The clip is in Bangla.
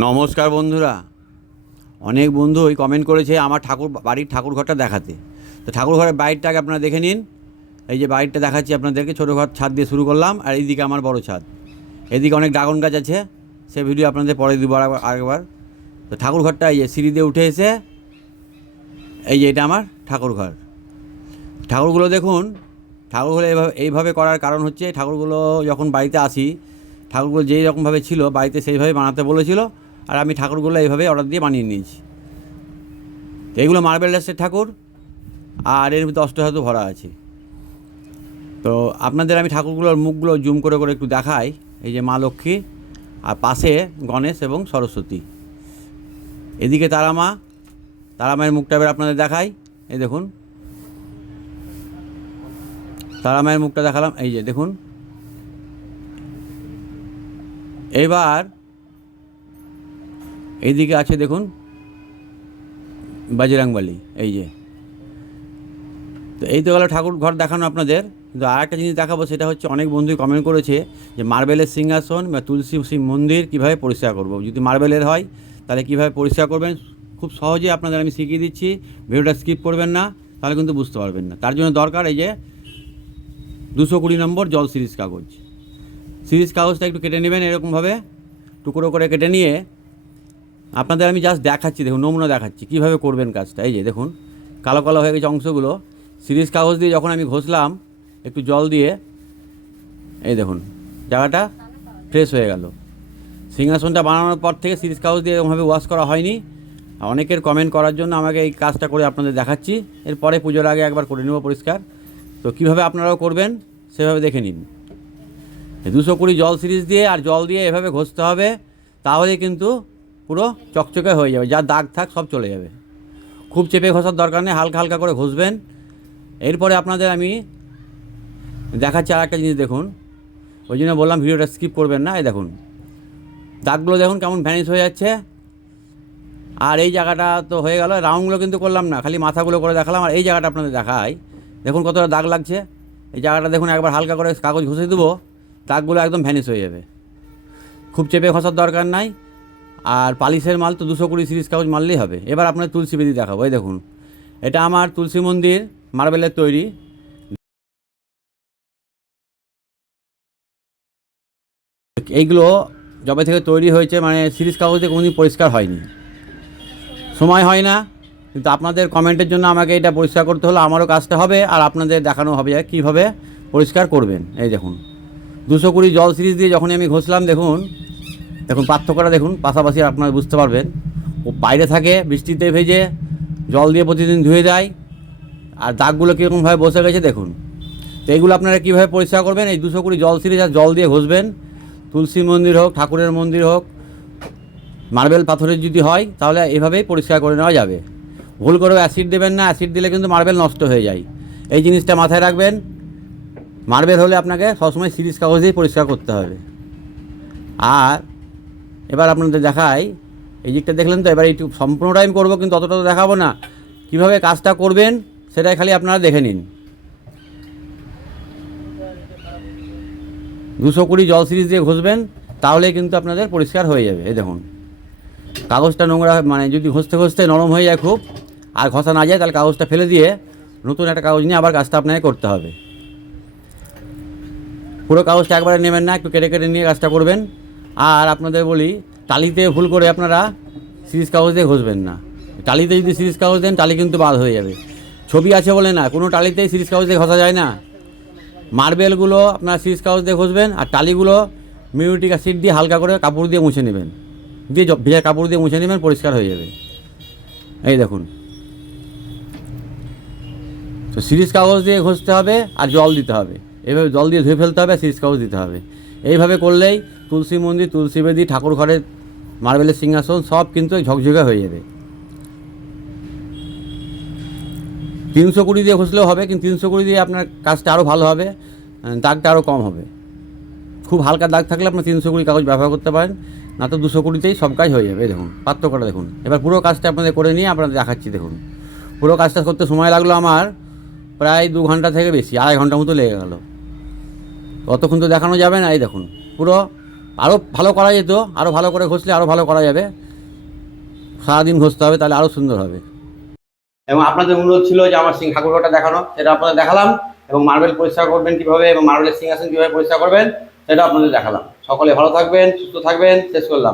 নমস্কার বন্ধুরা। অনেক বন্ধুই কমেন্ট করেছে আমার বাড়ির ঠাকুর ঘরটা দেখাতে। তো ঠাকুর ঘরের বাইরটাকে আপনারা দেখে নিন। এই যে বাইরটা দেখাচ্ছি আপনাদেরকে, ছোটো ঘর ছাদ দিয়ে শুরু করলাম, আর এইদিকে আমার বড় ছাদ। এদিকে অনেক ড্রাগন গাছ আছে, সে ভিডিও আপনাদের পরে দিব আরেকবার। তো ঠাকুর ঘরটা এই যে সিঁড়ি দিয়ে উঠে এসে এই যে এটা আমার ঠাকুর ঘর। ঠাকুরগুলো দেখুন, ঠাকুরগুলো এইভাবে করার কারণ হচ্ছে, ঠাকুরগুলো যখন বাড়িতে আসি, ঠাকুরগুলো যেই রকমভাবে ছিল বাড়িতে সেইভাবে বানাতে বলেছিল, আর আমি ঠাকুরগুলো এইভাবে অর্ডার দিয়ে বানিয়ে নিয়েছি। এইগুলো মার্বেল রাসের ঠাকুর, আর এর ভিতরে অষ্টধাতু ভরা আছে। তো আপনাদের আমি ঠাকুরগুলোর মুখগুলো জুম করে করে একটু দেখাই। এই যে মা লক্ষ্মী, আর পাশে গণেশ এবং সরস্বতী। এদিকে তারা মায়ের মুখটা এবার আপনাদের দেখাই। এই দেখুন, তারা মায়ের মুখটা দেখালাম, এই যে দেখুন। এবার এইদিকে আছে দেখুন বজরংবলী, এই যে। তো এই তো গেল ঠাকুর ঘর দেখানো আপনাদের। কিন্তু আর একটা জিনিস দেখাবো, সেটা হচ্ছে অনেক বন্ধুই কমেন্ট করেছে যে মার্বেলের সিংহাসন বা তুলসী মন্দির কীভাবে পরিষ্কার করব। যদি মার্বেলের হয় তাহলে কীভাবে পরিষ্কার করবেন, খুব সহজে আপনাদের আমি শিখিয়ে দিচ্ছি। ভিডিওটা স্কিপ করবেন না, তাহলে কিন্তু বুঝতে পারবেন না। তার জন্য দরকার এই যে 220 নম্বর জল সিরিজ কাগজ। সিরিজ কাগজটা একটু কেটে নেবেন, এরকমভাবে টুকরো করে কেটে নিয়ে আপনাদের আমি জাস্ট দেখাচ্ছি, দেখুন নমুনা দেখাচ্ছি কীভাবে করবেন কাজটা। এই যে দেখুন, কালো কালো হয়ে গেছে অংশগুলো। সিরিজ কাগজ দিয়ে যখন আমি ঘষলাম একটু জল দিয়ে, এই দেখুন জায়গাটা ফ্রেশ হয়ে গেল। সিংহাসনটা বানানোর পর থেকে সিরিজ কাগজ দিয়ে এরকমভাবে ওয়াশ করা হয়নি। অনেকের কমেন্ট করার জন্য আমাকে এই কাজটা করে আপনাদের দেখাচ্ছি। এরপরে পুজোর আগে একবার করে নেব পরিষ্কার। তো কীভাবে আপনারাও করবেন সেভাবে দেখে নিন। 220 জল সিরিজ দিয়ে আর জল দিয়ে এভাবে ঘষতে হবে, তাহলে কিন্তু পুরো চকচকে হয়ে যাবে, যা দাগ থাক সব চলে যাবে। খুব চেপে ঘষার দরকার নেই, হালকা হালকা করে ঘষবেন। এরপরে আপনাদের আমি দেখাচ্ছি আর একটা জিনিস দেখুন, ওই জন্য বললাম ভিডিওটা স্কিপ করবেন না। এই দেখুন দাগগুলো দেখুন কেমন ভ্যানিশ হয়ে যাচ্ছে। আর এই জায়গাটা তো হয়ে গেল, রাউন্ডগুলো কিন্তু করলাম না, খালি মাথাগুলো করে দেখালাম। আর এই জায়গাটা আপনাদের দেখাই, দেখুন কতটা দাগ লাগছে। এই জায়গাটা দেখুন, একবার হালকা করে কাগজ ঘষে দেবো, দাগগুলো একদম ভ্যানিশ হয়ে যাবে। খুব চেপে ঘষার দরকার নাই। আর পালিশের মাল তো 220 সিরিজ কাগজ মারলেই হবে। এবার আপনার তুলসী বেদি দেখাবো। এই দেখুন, এটা আমার তুলসী মন্দির, মার্বেলের তৈরি। এইগুলো যবে থেকে তৈরি হয়েছে, মানে সিরিজ কাগজে কোনোদিন পরিষ্কার হয়নি, সময় হয় না। কিন্তু আপনাদের কমেন্টের জন্য আমাকে এটা পরিষ্কার করতে হলো, আমারও কাজটা হবে আর আপনাদের দেখানো হবে কীভাবে পরিষ্কার করবেন। এই দেখুন 220 জল সিরিজ দিয়ে যখনই আমি ঘষলাম, দেখুন পার্থক্যটা দেখুন, পাশাপাশি আপনারা বুঝতে পারবেন। ও বাইরে থাকে বৃষ্টিতে ভেজে, জল দিয়ে প্রতিদিন ধুয়ে দেয়, আর দাগগুলো কীরকমভাবে বসে গেছে দেখুন। তো এইগুলো আপনারা কীভাবে পরিষ্কার করবেন, এই 220 জল সিরিজ আর জল দিয়ে ঘষবেন। তুলসী মন্দির হোক, ঠাকুরের মন্দির হোক, মার্বেল পাথরের যদি হয় তাহলে এভাবেই পরিষ্কার করে নেওয়া যাবে। ভুল করে অ্যাসিড দেবেন না, অ্যাসিড দিলে কিন্তু মার্বেল নষ্ট হয়ে যায়। এই জিনিসটা মাথায় রাখবেন। মার্বেল হলে আপনাকে সবসময় সিরিজ কাগজ দিয়ে পরিষ্কার করতে হবে। আর এবার আপনাদের দেখাই, এই দিকটা দেখলেন তো, এবার এইটুকু সম্পূর্ণটা আমি করবো, কিন্তু অতটা তো দেখাবো না। কীভাবে কাজটা করবেন সেটাই খালি আপনারা দেখে নিন। 220 জল সিরিজ দিয়ে ঘষবেন, তাহলে কিন্তু আপনাদের পরিষ্কার হয়ে যাবে। এই দেখুন কাগজটা নোংরা, মানে যদি ঘষতে ঘষতে নরম হয়ে যায় খুব, আর ঘষা না যায়, তাহলে কাগজটা ফেলে দিয়ে নতুন একটা কাগজ নিয়ে আবার কাজটা আপনাকে করতে হবে। পুরো কাগজটা একবারে নেবেন না, একটু কেটে কেটে নিয়ে কাজটা করবেন। আর আপনাদের বলি, টালিতে ভুল করে আপনারা সিরিজ কাগজ দিয়ে ঘষবেন না। টালিতে যদি সিরিজ কাগজ দেন, টালি কিন্তু বাদ হয়ে যাবে। ছবি আছে বলে না, কোনো টালিতেই সিরিজ কাগজ দিয়ে ঘষা যায় না। মার্বেলগুলো আপনার সিরিজ কাগজ দিয়ে ঘষবেন, আর টালিগুলো মিউরিটিক অ্যাসিড দিয়ে হালকা করে কাপড় দিয়ে মুছে নেবেন, দিয়ে ভেজা কাপড় দিয়ে মুছে নেবেন, পরিষ্কার হয়ে যাবে। এই দেখুন, তো সিরিজ কাগজ দিয়ে ঘষতে হবে আর জল দিতে হবে, এইভাবে জল দিয়ে ধুয়ে ফেলতে হবে, সিরিজ কাগজ দিতে হবে। এইভাবে করলেই তুলসী মন্দির, তুলসী বেদি, ঠাকুর ঘরের মার্বেলের সিংহাসন সব কিন্তু ঝকঝকে হয়ে যাবে। 320 দিয়ে ঘষলেও হবে, কিন্তু 320 দিয়ে আপনার কাজটা আরও ভালো হবে, দাগটা আরও কম হবে। খুব হালকা দাগ থাকলে আপনার 320 কাগজ ব্যবহার করতে পারেন, না তো 220তেই সব কাজ হয়ে যাবে। দেখুন পার্থক্যটা দেখুন। এবার পুরো কাজটা আপনাদের করে নিয়ে আপনাদের দেখাচ্ছি। দেখুন পুরো কাজটা করতে সময় লাগলো আমার প্রায় 2 ঘন্টা থেকে বেশি, 2.5 ঘন্টা মতো লেগে গেল। অতক্ষণ তো দেখানো যাবে না। এই দেখুন পুরো আরও ভালো করা যেত, আরও ভালো করে ঘষলে আরও ভালো করা যাবে, সারাদিন ঘষতে হবে, তাহলে আরও সুন্দর হবে। এবং আপনাদের অনুরোধ ছিল যে আমার ঠাকুরঘরটা দেখানো, সেটা আপনাদের দেখালাম। এবং মার্বেল পরিষ্কার করবেন কীভাবে এবং মার্বেলের সিংহাসন কীভাবে পরিষ্কার করবেন সেটা আপনাদের দেখালাম। সকলে ভালো থাকবেন, সুস্থ থাকবেন, শেষ করলাম।